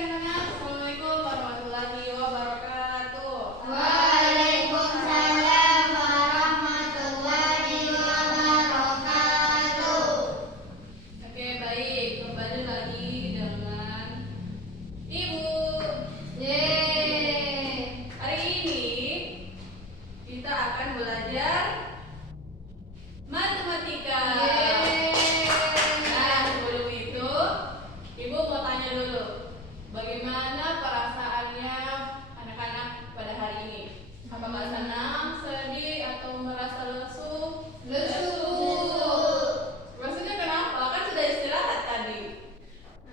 anak-anak. Assalamualaikum warahmatullahi wabarakatuh. Waalaikumsalam warahmatullahi wabarakatuh. Oke, baik. Kembali lagi dengan Ibu. Yeay. Hari ini kita akan belajar matematika. Nah, sebelum itu, Ibu mau tanya dulu, bagaimana perasaannya anak-anak pada hari ini? Apakah senang, sedih, atau merasa lesu? Maksudnya kenapa? Kan sudah istirahat tadi.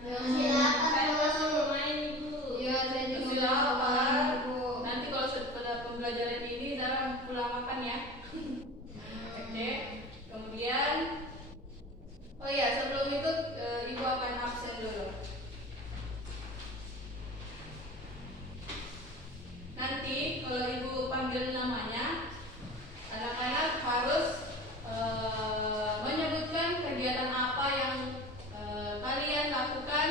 Silakan main Ibu. Iya, saya juga Silakan. Ibu. Nanti kalau setelah pembelajaran ini Zara pulang makan ya. Oke. Kemudian, oh iya, sebelum itu Ibu akan absen dulu. Nanti kalau Ibu panggil namanya, anak-anak harus menyebutkan kegiatan apa yang kalian lakukan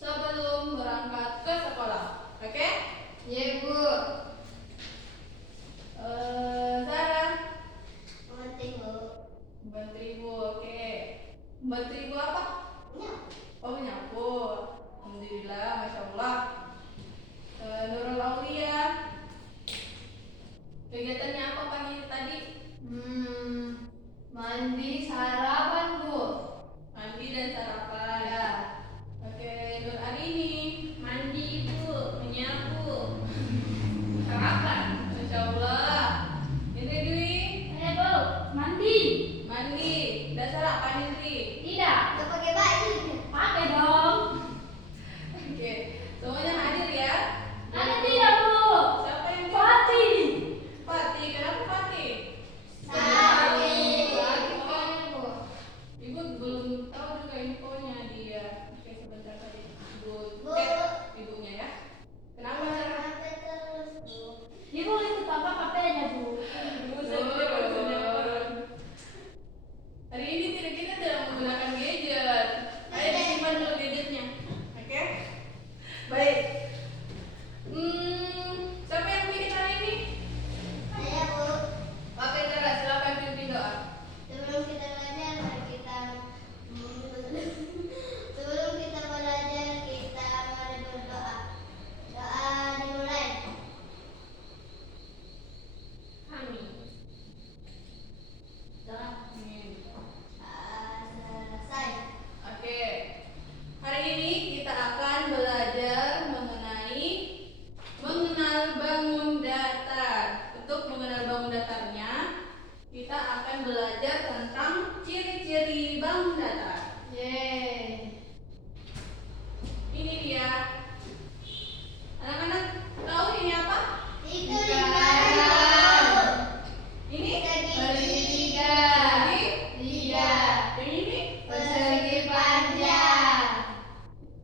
sebelum berangkat ke sekolah. Oke? Iya, Bu. Zara, Penting, Bu. bantu Ibu. Oke. Bantu Ibu apa? Oh, nyapu. Alhamdulillah, Masya Allah. Nurul Aulia, kegiatannya apa pagi tadi? Mandi sarapan, Bu. Mandi dan sarapan. Ya. Oke, Nur Arini, Mandi, Bu. Menyapu. sarapan. Masya Allah. Indri Dwi, Ayo, Bu. Mandi. mandi dan sarapan Indri. Tidak. Nggak pakai baju. Pakai dong. Oke, semuanya hadir ya. Ada tidak, Bu? Siapa yang Fatih. Fatih, kenapa Fatih? Sakit. Oh, Ibu belum tahu juga infonya dia. Oke, sebentar tadi Ibu Bu. chat ibunya ya. Kenapa? Ibu ikut apa HP-nya, Bu? Ibu sedih maksudnya. Hari ini kita tidak menggunakan gadget. Ayo disimpan dulu gadgetnya. Oke? Baik. Siapa yang bikin hari ini? Saya, Bu. Oke, Zara, silakan pimpin doa. Sebelum kita belajar, sebelum kita belajar, kita mari berdoa. Doa dimulai. Amin. Doa selesai. Oke. Hari ini kita akan belajar mengenal bangun datar. Untuk mengenal bangun datarnya, kita akan belajar tentang ciri-ciri bangun datar. Yeay. Ini dia. Anak-anak tahu ini apa? Itu lingkaran. Ini segitiga. Tiga. Yang ini Persegi panjang.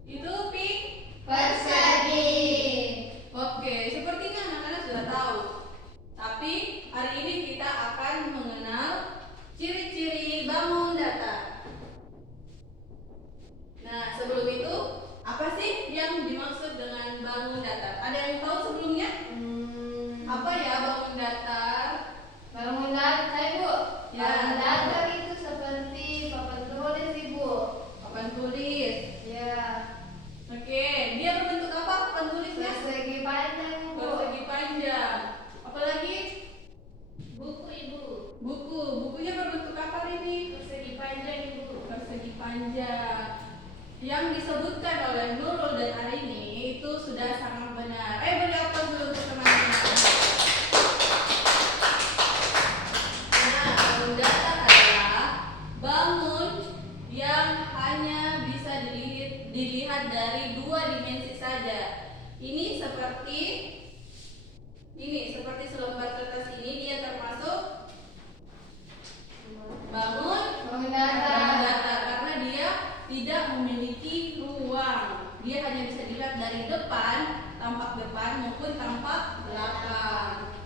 itu pink. Persegi. Oke, sepertinya anak-anak sudah tahu. Tapi hari ini kita akan mengenal ciri-ciri bangun datar. Nah, sebelum itu, apa sih yang dimaksud dengan bangun datar? Ada yang tahu sebelumnya? Apa ya bangun datar? Bangun datar, Ibu. Ya. Bangun datar itu seperti papan tulis, Ibu. Papan tulis. Ya. Oke, dia berbentuk apa papan tulisnya? Persegi panjang, Ibu. Persegi panjang. Apalagi Buku, Ibu. buku. Bukunya berbentuk apa ini? Persegi panjang, Ibu. Persegi panjang. Yang disebutkan oleh Nurul dan Arini itu sudah sangat benar. Beri aplaus dulu untuk teman-teman. Nah, bangun datar adalah bangun yang hanya bisa dilihat dari dua dimensi saja. Ini seperti selembar kertas ini, dia termasuk bangun datar karena dia tidak memiliki ruang. Dia hanya bisa dilihat dari depan, tampak depan maupun tampak belakang.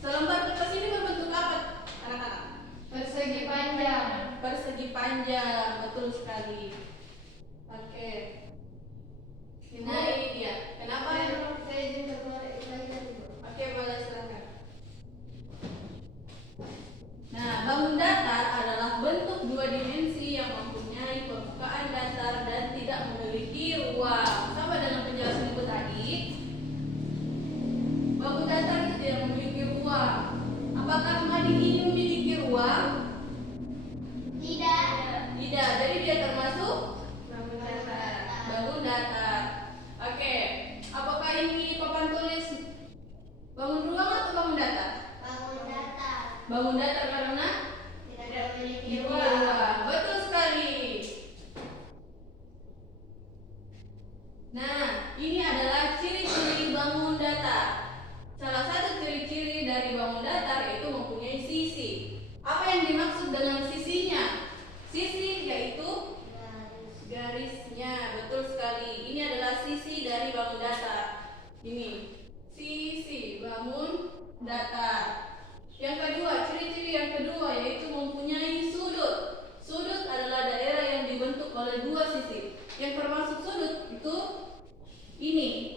Selembar kertas ini berbentuk apa, anak-anak? Persegi panjang. Persegi panjang, betul sekali. Oke. Nah, ini adalah ciri-ciri bangun datar. Salah satu ciri-ciri dari bangun datar yaitu mempunyai sisi. Apa yang dimaksud dengan sisinya? Sisi yaitu garisnya, betul sekali. Ini adalah sisi dari bangun datar. Ini sisi bangun datar. Yang kedua, ciri-ciri yang kedua yaitu mempunyai sudut. Sudut adalah daerah yang dibentuk oleh dua sisi. Yang termasuk sudut itu ini,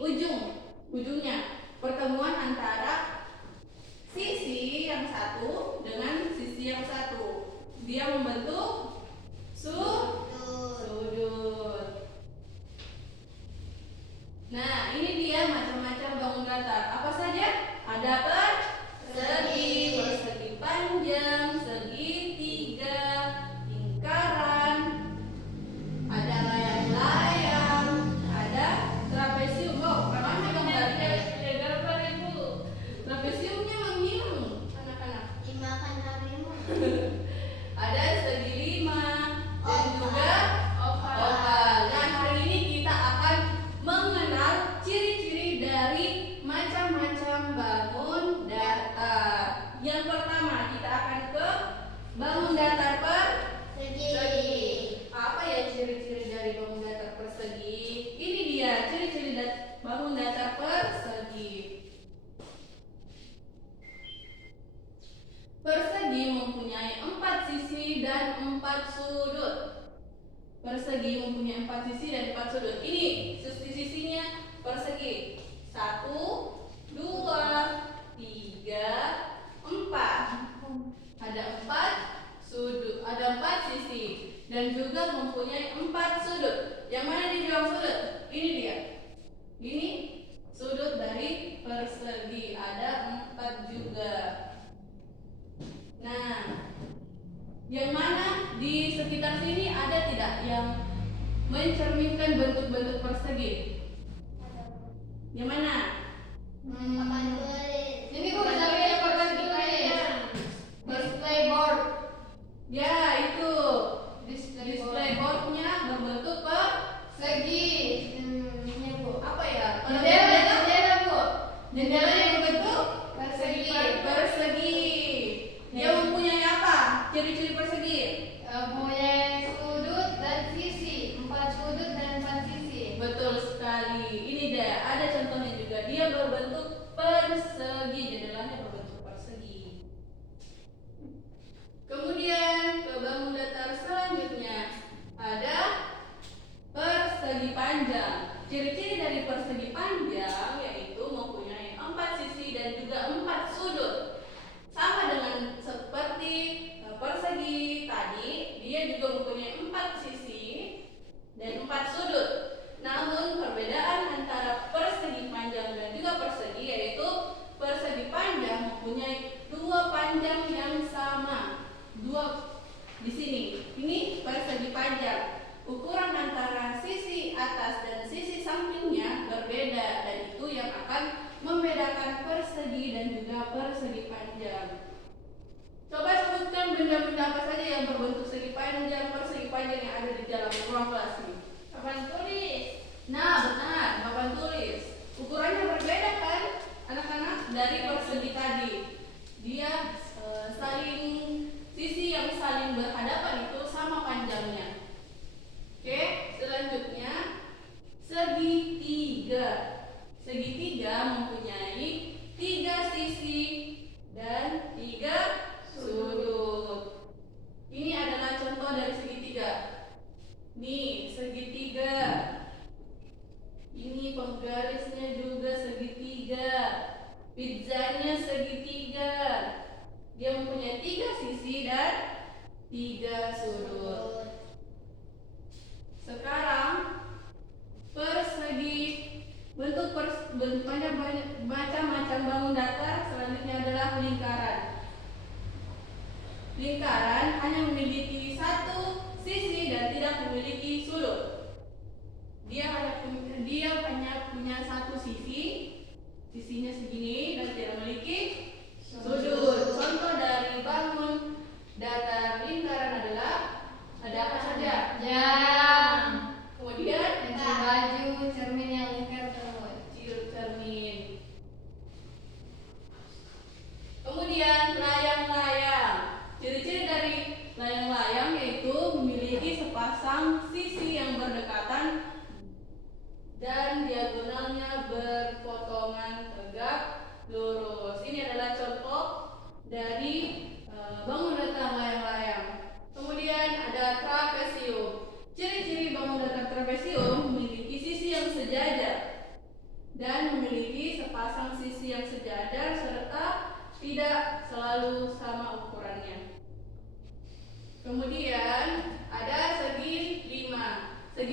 ujungnya pertemuan antara sisi yang satu dengan sisi yang satu. Dia membentuk sudut. Nah, ini dia macam-macam bangun datar. Apa saja? Ada persegi, persegi panjang, segitiga, lingkaran, ada layang-layang, ada trapesium. Oh, mana gambarnya? Trapesiumnya menghilang, anak-anak. Dimakan harimau. Ada segi lima dan juga oval. Nah, hari ini kita akan mengenal ciri-ciri dari macam-macam bangun datar. Yang pertama, kita akan ke bangun datar persegi. Apa ya ciri-ciri dari bangun datar persegi? Ini dia ciri-ciri bangun datar persegi. Persegi mempunyai 4 sisi dan 4 sudut. Persegi mempunyai 4 sisi dan 4 sudut. Ini sisi-sisinya persegi. 1, 2, 3, 4. Ada 4 sudut, ada 4 sisi dan juga mempunyai 4 sudut. Yang mana dibilang sudut? Ini dia. Ini sudut dari persegi. Ada 4 juga. Nah, yang mana di sekitar sini ada tidak yang mencerminkan bentuk-bentuk persegi? Yang mana? Papan tulis. Ini Bu, tapi ada papan tulis. Display board. Ya, itu. Display Display boardnya berbentuk Segi. Ini Bu. apa ya? Jendela Bu. Jendela yang berbentuk Persegi. persegi. Dia mempunyai apa? Ciri-ciri persegi. Punya sudut dan sisi. 4 sudut dan 4 sisi. Betul sekali. Ini dia. Ada contohnya juga. Dia berbentuk persegi. Jendelanya berbentuk persegi. Kemudian ke bangun datar selanjutnya ada persegi panjang. Ciri-ciri dari persegi panjang yaitu mempunyai 4 sisi dan juga 4 sudut. Sama dengan seperti persegi tadi, dia juga mempunyai 4 sisi dan 4 sudut. Namun perbedaan antara persegi panjang dan juga persegi yaitu persegi panjang mempunyai 2 panjang yang sama. 2 di sini. Ini persegi panjang. Ukuran antara sisi atas dan sisi sampingnya berbeda dan itu yang akan membedakan persegi dan juga persegi panjang. Coba sebutkan benda-benda apa saja yang berbentuk persegi panjang yang ada di dalam ruang kelas ini. Papan tulis. Nah, benar, papan tulis. Ukurannya berbeda kan, anak-anak, dari persegi tadi. Dia sisi yang saling berhadapan itu sama panjangnya. Oke, selanjutnya segitiga. Segitiga mempunyai 3 sisi dan 3 sudut. Ini adalah contoh dari segitiga. Nih, segitiga. Ini penggarisnya juga segitiga. Pizzanya segitiga. Dia mempunyai 3 sisi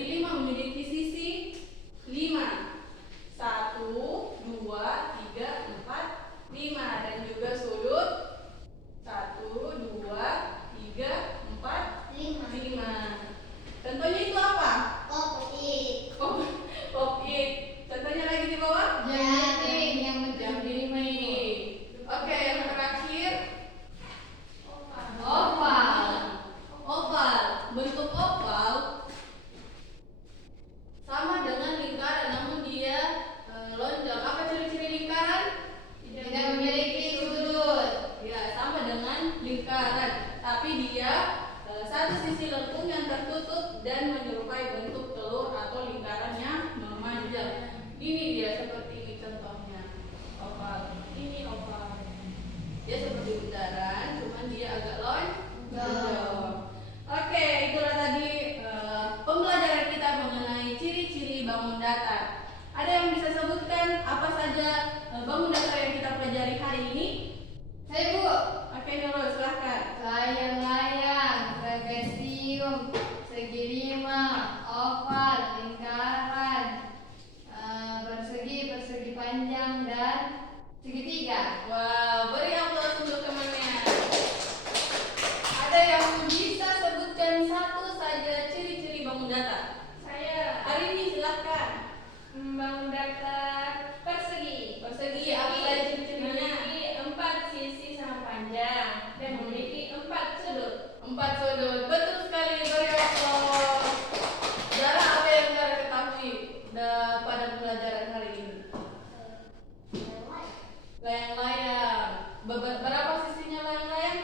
lima memiliki sisi 5. 1, 2, 3, 4, 5. Dan juga sudut 1, 2, 3, 4, 5. Contohnya itu apa? Pop-it. Contohnya lagi di bawah? Jam yang Jam menjadi dinding. Oke, yang terakhir oval. oval. Bentuk oval sama dengan lingkaran, namun dia lonjong. Apa ciri-ciri lingkaran? Tidak memiliki sudut. Ya, sama dengan lingkaran, tapi dia satu sisi lengkung yang tertutup dan menyerupai bentuk telur atau lingkaran yang memanjang. Ini dia seperti ini contohnya. Oval. Ini oval. Dia seperti bundaran, cuman dia agak lonjong. Oke, itulah tadi pembelajaran kita mengenai ciri-ciri bangun datar. Ada yang bisa sebutkan apa saja bangun datar yang kita pelajari hari ini? Saya Bu, Oke, Nurul, silahkan. layang-layang, trapesium, segi 5, oval, lingkaran, persegi panjang dan segitiga. Wow, beri aplaus untuk temannya. Ada yang bisa sebutkan satu saja ciri-ciri bangun datar? Saya Hari ini silahkan. bangun datar persegi. Persegi, apa saja ciri-cirinya? Memiliki 4 sisi sama panjang dan memiliki 4 sudut. 4 sudut, betul sekali, beri aplaus. Zara, apa yang Zara ketahui pada pembelajaran hari ini? Layang-layang. Berapa sisinya layang-layang?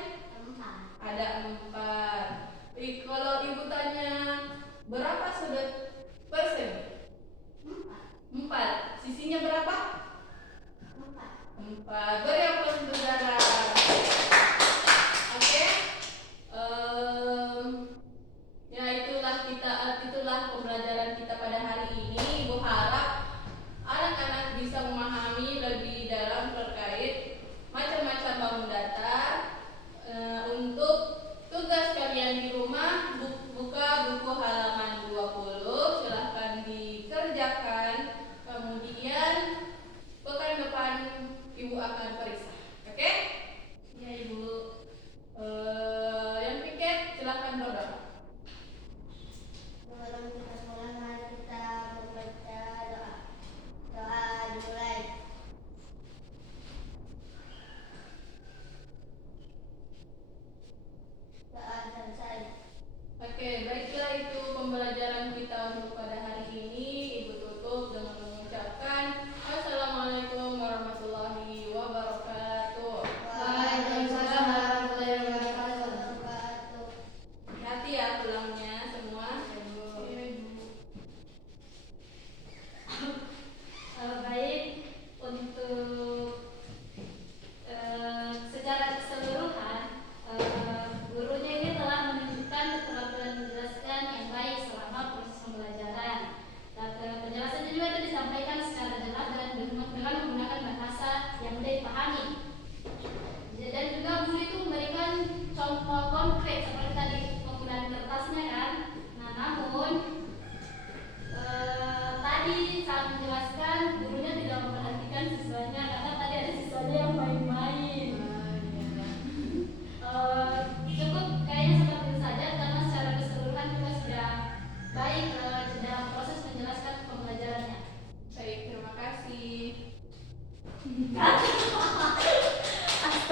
Ada 4. Kalau ibu tanya berapa sudut persegi? 4. Sisinya berapa? 4. Beri aplaus untuk Zara. Oke. Ya itulah pembelajaran kita pada hari ini. Ibu harap anak-anak bisa memahami lebih dalam terkait macam-macam bangun datar. Untuk tugas kalian di rumah, buka buku halaman 20, silahkan dikerjakan. Kemudian pekan depan ibu akan periksa. Oke? Ya ibu. Yang piket silahkan berdoa. Sebelum kita sekolah, mari kita membaca doa. Doa dimulai. Doa selesai. Oke, baiklah itu pembelajaran kita untuk pada hari ini. Ibu tutup dengan mengucapkan Assalamualaikum warahmatullahi wabarakatuh. Waalaikumsalam warahmatullahi wabarakatuh. Hati ya pulangnya semua. Baik, untuk secara keseluruhan gurunya ini telah menunjukkan keterampilan menjelaskan yang baik selama proses pembelajaran. Dan penjelasannya juga itu disampaikan secara jelas dan dengan menggunakan bahasa yang mudah dipahami. Dan juga guru itu memberikan contoh konkret